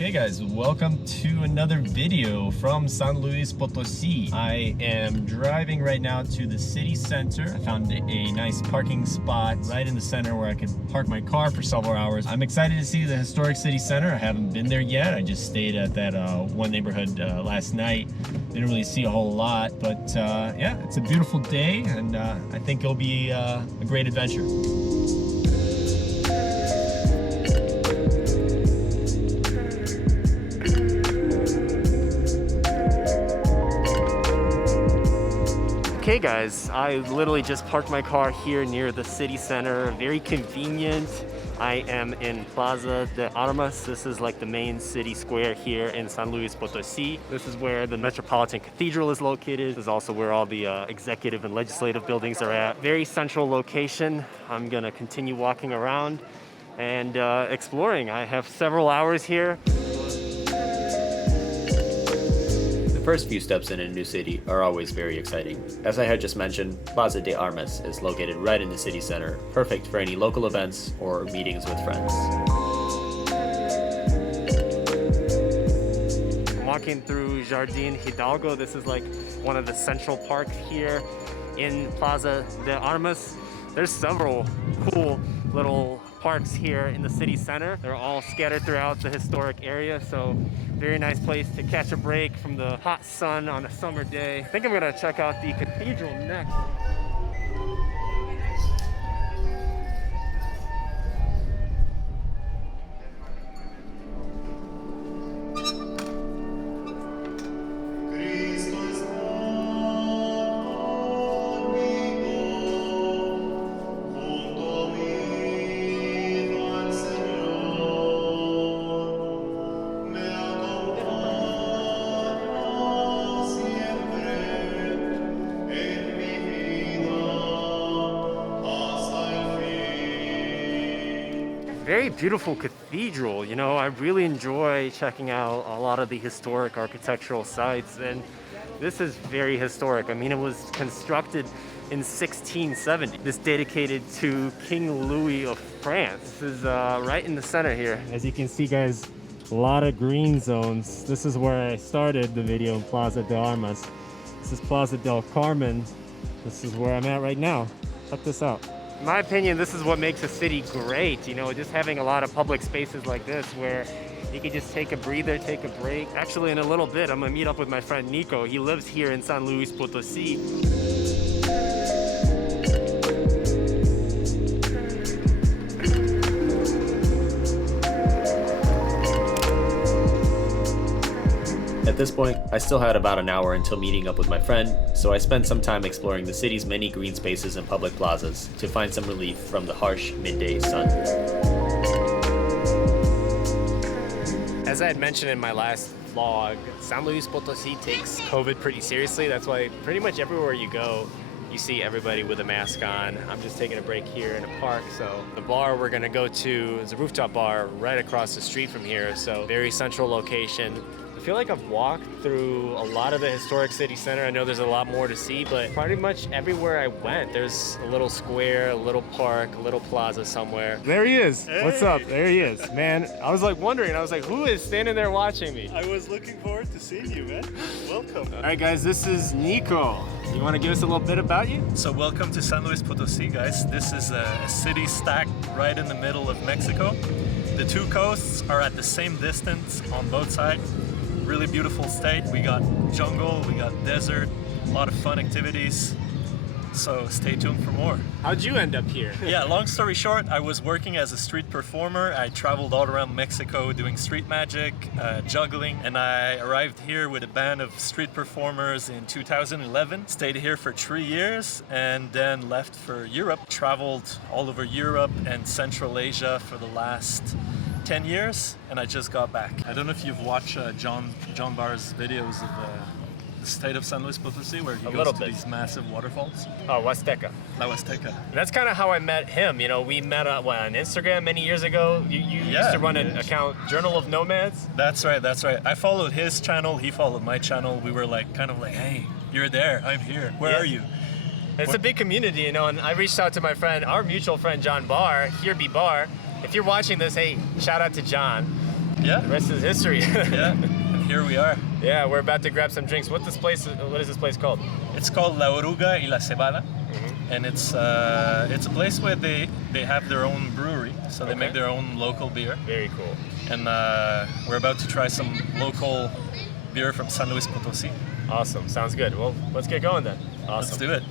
Hey guys, welcome to another video from San Luis Potosí. I am driving right now to the city center. I found a nice parking spot right in the center where I could park my car for several hours. I'm excited to see the historic city center. I haven't been there yet. I just stayed at that one neighborhood last night. Didn't really see a whole lot, but yeah, it's a beautiful day and I think it'll be a great adventure. Okay guys, I literally just parked my car here near the city center. Very convenient. I am in Plaza de Armas. This is like the main city square here in San Luis Potosí. This is where the Metropolitan Cathedral is located. This is also where all the executive and legislative buildings are at. Very central location. I'm gonna continue walking around and exploring. I have several hours here. The first few steps in a new city are always very exciting. As I had just mentioned, Plaza de Armas is located right in the city center, perfect for any local events or meetings with friends. I'm walking through Jardin, Hidalgo. This is like one of the central parks here in Plaza de Armas. There's several cool little parks here in the city center. They're all scattered throughout the historic area, so very nice place to catch a break from the hot sun on a summer day. I think I'm gonna check out the cathedral next. Very beautiful cathedral. You know, I really enjoy checking out a lot of the historic architectural sites, and this is very historic. I mean, it was constructed in 1670. This dedicated to King Louis of France. This is right in the center here. As you can see, guys, a lot of green zones. This is where I started the video in Plaza de Armas. This is Plaza del Carmen. This is where I'm at right now. Check this out. In my opinion, this is what makes a city great, you know, just having a lot of public spaces like this where you can just take a breather, take a break. Actually, in a little bit, I'm gonna meet up with my friend Nico. He lives here in San Luis Potosí. At this point, I still had about an hour until meeting up with my friend, so I spent some time exploring the city's many green spaces and public plazas to find some relief from the harsh midday sun. As I had mentioned in my last vlog, San Luis Potosí takes COVID pretty seriously. That's why pretty much everywhere you go, you see everybody with a mask on. I'm just taking a break here in a park. So the bar we're gonna go to is a rooftop bar right across the street from here. So very central location. I feel like I've walked through a lot of the historic city center. I know there's a lot more to see, but pretty much everywhere I went, there's a little square, a little park, a little plaza somewhere. There he is. Hey. What's up? There he is. Man, I was like wondering, I was like, who is standing there watching me? I was looking forward to seeing you, man. Welcome. All right, guys, this is Nico. You want to give us a little bit about you? So welcome to San Luis Potosí, guys. This is a city stacked right in the middle of Mexico. The two coasts are at the same distance on both sides. Really beautiful state. We got jungle, we got desert, a lot of fun activities. So stay tuned for more. How'd you end up here? Yeah, long story short, I was working as a street performer. I traveled all around Mexico doing street magic, juggling, and I arrived here with a band of street performers in 2011. Stayed here for 3 years and then left for Europe. Traveled all over Europe and Central Asia for the last 10 years, and I just got back. I don't know if you've watched John Barr's videos of the state of San Luis Potosí, where he goes to these massive waterfalls. Oh, Huasteca. La Huasteca. That's kind of how I met him. You know, we met on Instagram many years ago. You used to run an account, Journal of Nomads. That's right, that's right. I followed his channel, he followed my channel. We were like, kind of like, hey, you're there, I'm here. Where are you? It's a big community, you know, and I reached out to my friend, our mutual friend, John Barr, here be Barr. If you're watching this, hey, shout out to John. Yeah. The rest is history. Yeah. And here we are. Yeah, we're about to grab some drinks. What is this place called? It's called La Oruga y la Cebada. And it's a place where they have their own brewery, so they make their own local beer. Very cool. And we're about to try some local beer from San Luis Potosí. Awesome. Sounds good. Well, let's get going then. Let's Awesome. do it.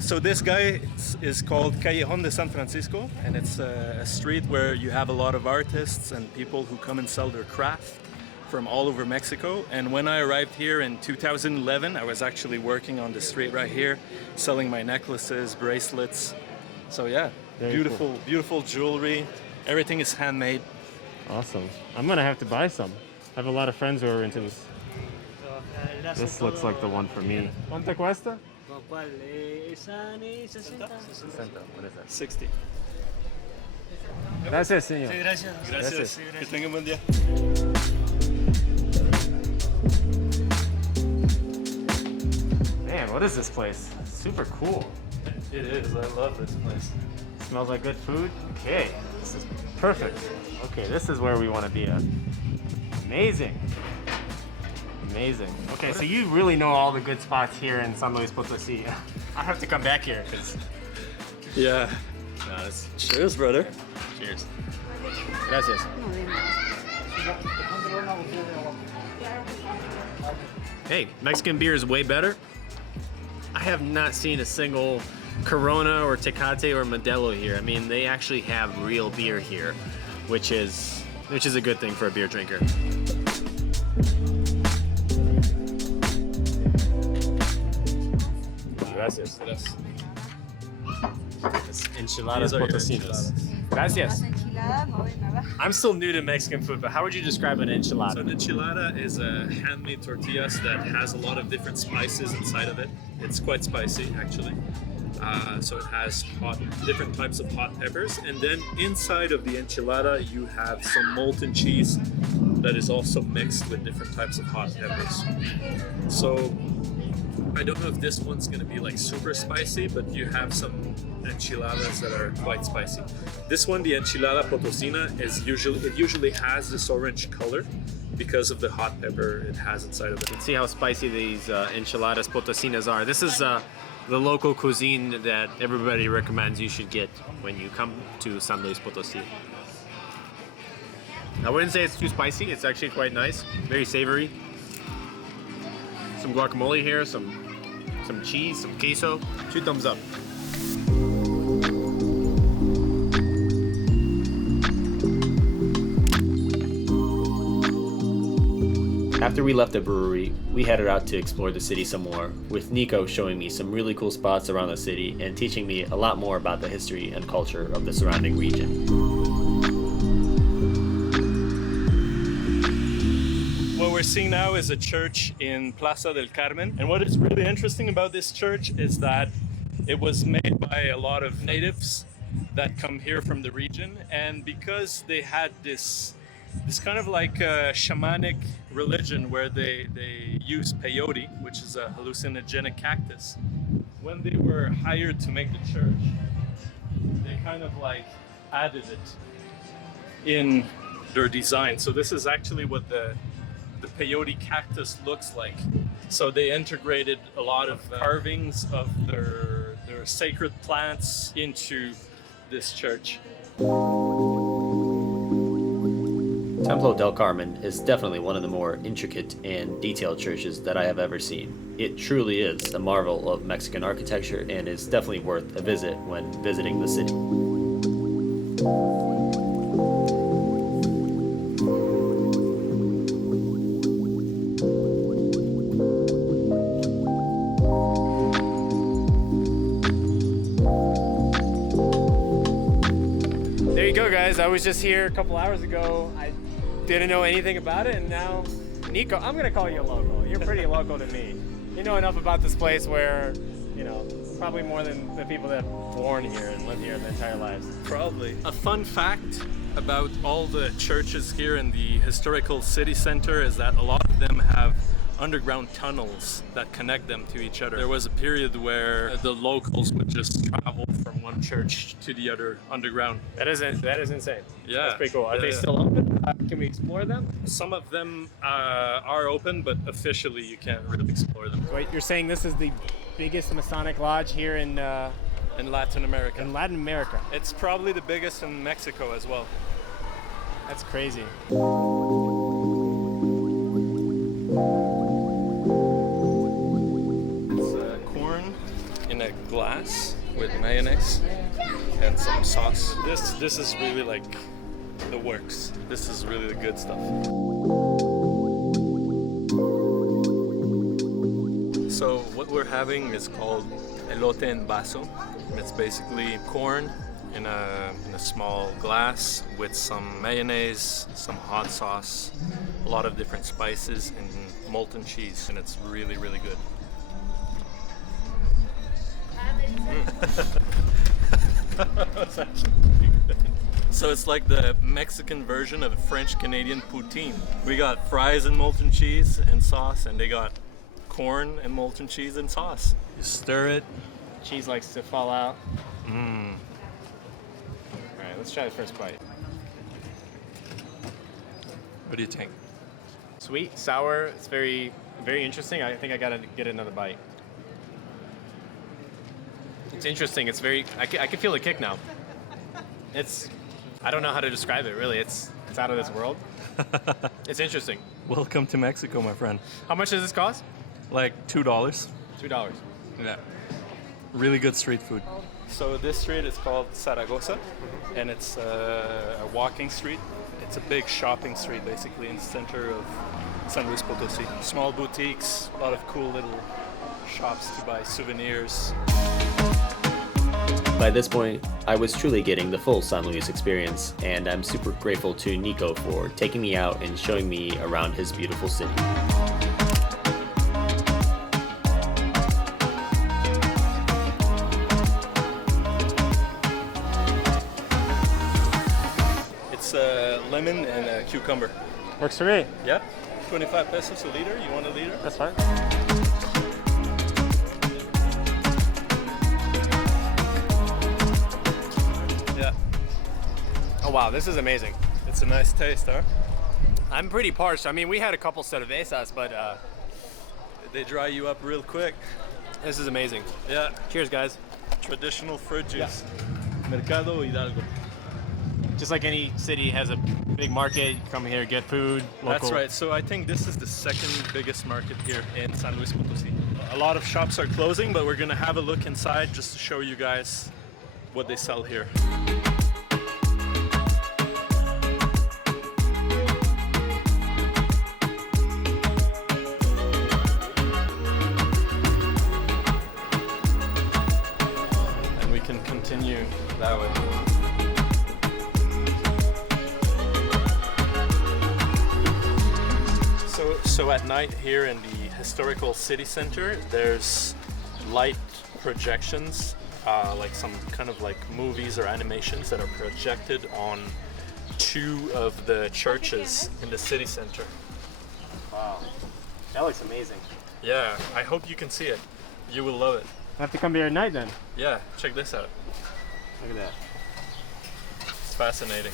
So this guy is called Callejón de San Francisco, and it's a street where you have a lot of artists and people who come and sell their craft from all over Mexico. And when I arrived here in 2011, I was actually working on the street right here, selling my necklaces, bracelets. So yeah, Very beautiful, cool. beautiful jewelry. Everything is handmade. Awesome. I'm gonna have to buy some. I have a lot of friends who are into this. This looks like the one for me. ¿Cuánto cuesta? ¿Cuál? Esa ni 60. What is that? 60. Gracias, señor. Sí, gracias. Gracias. Que tengan buen día. Man, what is this place? Super cool. It is. I love this place. Smells like good food. Okay, this is perfect. Okay, this is where we want to be at. Amazing. Amazing. Okay, so you really know all the good spots here in San Luis Potosí. I have to come back here because. Yeah. Cheers, brother. Cheers. Gracias. Hey, Mexican beer is way better. I have not seen a single Corona or Tecate or Modelo here. I mean, they actually have real beer here, which is a good thing for a beer drinker. Gracias. Enchiladas These are your potosinas. enchiladas. Gracias. Enchilada, no de nada. I'm still new to Mexican food, but how would you describe an So enchilada? an enchilada is a handmade tortillas that has a lot of different spices inside of it. It's quite spicy, actually. So it has different types of hot peppers, and then inside of the enchilada you have some molten cheese that is also mixed with different types of hot peppers. So I don't know if this one's gonna be like super spicy, but you have some enchiladas that are quite spicy. This one, the enchilada potosina, usually has this orange color because of the hot pepper it has inside of it. Let's see how spicy these enchiladas potosinas are. This is the local cuisine that everybody recommends you should get when you come to San Luis Potosí. I wouldn't say it's too spicy. It's actually quite nice, very savory. Some guacamole here, some cheese, some queso. 2 thumbs up. After we left the brewery, we headed out to explore the city some more, with Nico showing me some really cool spots around the city and teaching me a lot more about the history and culture of the surrounding region. What we're seeing now is a church in Plaza del Carmen. And what is really interesting about this church is that it was made by a lot of natives that come here from the region. And because they had this kind of like a shamanic religion where they use peyote, which is a hallucinogenic cactus, when they were hired to make the church, they kind of like added it in their design. So this is actually what the peyote cactus looks like. So they integrated a lot of carvings of their sacred plants into this church. Templo del Carmen is definitely one of the more intricate and detailed churches that I have ever seen. It truly is a marvel of Mexican architecture and is definitely worth a visit when visiting the city. There you go, guys. I was just here a couple hours ago. I didn't know anything about it, and now, Nico, I'm gonna call you a local. You're pretty local to me. You know enough about this place where, you know, probably more than the people that are born here and live here their entire lives. Probably. A fun fact about all the churches here in the historical city center is that a lot of them have underground tunnels that connect them to each other. There was a period where the locals would just travel from one church to the other underground. That is insane. Yeah. That's pretty cool. Are they Yeah. still open? Can we explore them? Some of them are open, but officially you can't really explore them. Wait, you're saying this is the biggest Masonic lodge here in Latin America. Latin America? It's probably the biggest in Mexico as well. That's crazy. It's corn in a glass with mayonnaise and some sauce. This is really like the works. This is really the good stuff. So what we're having is called elote en vaso. It's basically corn in a small glass with some mayonnaise, some hot sauce, a lot of different spices, and molten cheese, and it's really, really good. That's actually pretty good. So it's like the Mexican version of French-Canadian poutine. We got fries and molten cheese and sauce, and they got corn and molten cheese and sauce. You stir it. Cheese likes to fall out. All right, let's try the first bite. What do you think? Sweet, sour. It's very, very interesting. I think I gotta get another bite. It's interesting. It's very. I can feel the kick now. I don't know how to describe it. Really, it's out of this world. It's interesting. Welcome to Mexico, my friend. How much does this cost? Like $2. $2. Yeah. Really good street food. So this street is called Zaragoza, and it's a walking street. It's a big shopping street, basically, in the center of San Luis Potosí. Small boutiques, a lot of cool little shops to buy souvenirs. By this point, I was truly getting the full San Luis experience, and I'm super grateful to Nico for taking me out and showing me around his beautiful city. It's a lemon and a cucumber. Works for me. Yeah? 25 pesos a liter. You want a liter? That's fine. Yeah. Oh wow, this is amazing. It's a nice taste, huh? I'm pretty parched. I mean, we had a couple cervezas, but They dry you up real quick. this is amazing. Yeah. Cheers, guys. Traditional fruit juice. Mercado, Hidalgo. Just like any city has a big market, you come here, get food, local. That's right. So I think this is the second biggest market here in San Luis Potosí. A lot of shops are closing, but we're gonna have a look inside just to show you guys what they sell here. And we can continue that way. So at night here in the historical city center, there's light projections, like some kind of like movies or animations that are projected on two of the churches in the city center. Wow, that looks amazing. Yeah, I hope you can see it. You will love it. I have to come here at night then. Yeah, check this out. Look at that. It's fascinating.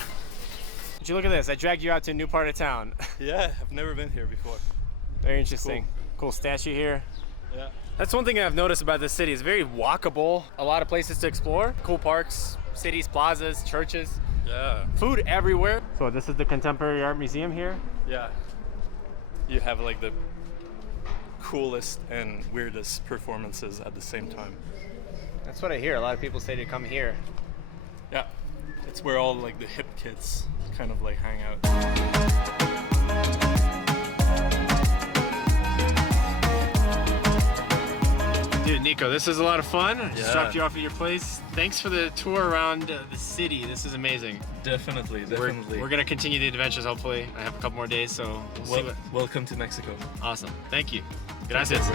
Would you look at this? I dragged you out to a new part of town. Yeah, I've never been here before. Very interesting. Cool statue here. Yeah. That's one thing I've noticed about this city. It's very walkable. A lot of places to explore. Cool parks, cities, plazas, churches. Yeah. Food everywhere. So this is the Contemporary Art Museum here. Yeah. You have like the coolest and weirdest performances at the same time. That's what I hear. A lot of people say to come here. Yeah. It's where all like the hip kids kind of like hang out. Dude, Nico, this is a lot of fun. I just Yeah. dropped you off at your place. Thanks for the tour around the city. This is amazing. Definitely. We're gonna continue the adventures, hopefully. I have a couple more days, so we'll see what... Welcome to Mexico. Awesome. Thank you. Gracias.